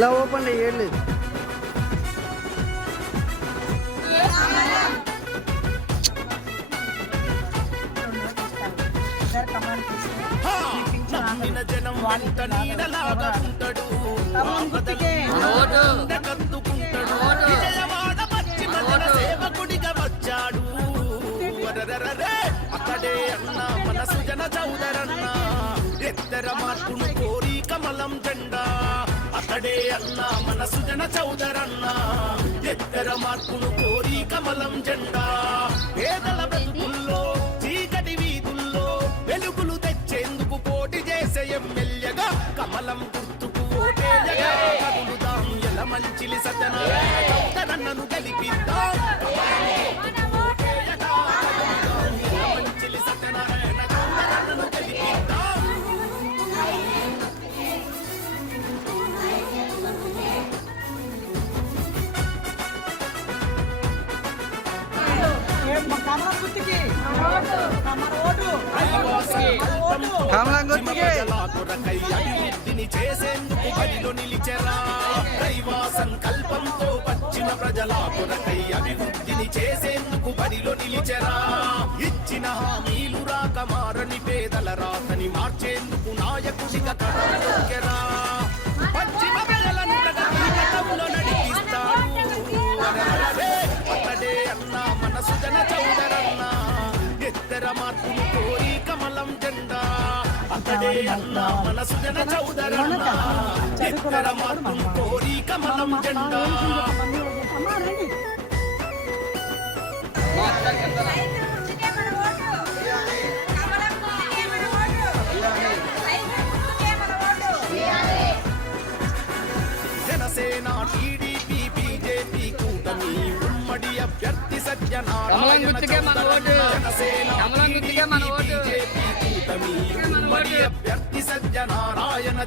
ఇలా ఓపెన్ ఏం లేదు. జనం వంట నీడలాగా ఉంటాడు, సేవకుడిగా వచ్చాడు. అక్కడే అన్న మన సుజన చౌదరన్న, ఎత్తర మార్పును కోరి కమలం జెండా. అక్కడే అన్న మన సుజన చౌదరన్న, ఎత్తర మార్పును కోరి కమలం జెండా. పేదల బ్రతుకుల్లో చీకటి వీధుల్లో వెలుగులు తెచ్చేందుకు పోటీ చేసే ఎమ్మెల్యేగా కమలం గుర్తుకు ఓటేయగా కదులుదాం. ఎల మంచిలి సత్యనారాయణ చౌదరన్నను గెలిపిద్దాం. అభివృద్ధిని చేసేందుకు బడిలో నిలిచెరా. దైవ సంకల్పంతో వచ్చిన ప్రజల కొరకై అభివృద్ధిని చేసేందుకు బడిలో నిలిచెరా. ఇచ్చిన హామీలు రాక మారని పేదల రాతని మార్చేందుకు నాయకుడిగా కడకెరా. పశ్చిమ ప్రజలను ప్రగతి పథంలో నడిపిస్తాడు. అక్కడే అన్న మన సుజన చౌదరన్న, ఎత్తర మార్పును కోరి కమలం జెండా. అక్కడే అన్న మన సుజన చౌదరన్న, ఎత్తర మార్పును కోరి కమలం జెండా. జనసేన, టీడీపీ, బీజేపీ కూటమి ఉమ్మడి అభ్యర్థి సత్యనారాయణ చౌదరన్న. జనసేన, టీడీపీ, బీజేపీ కూటమి ఉమ్మడి అభ్యర్థి సత్యనారాయణ.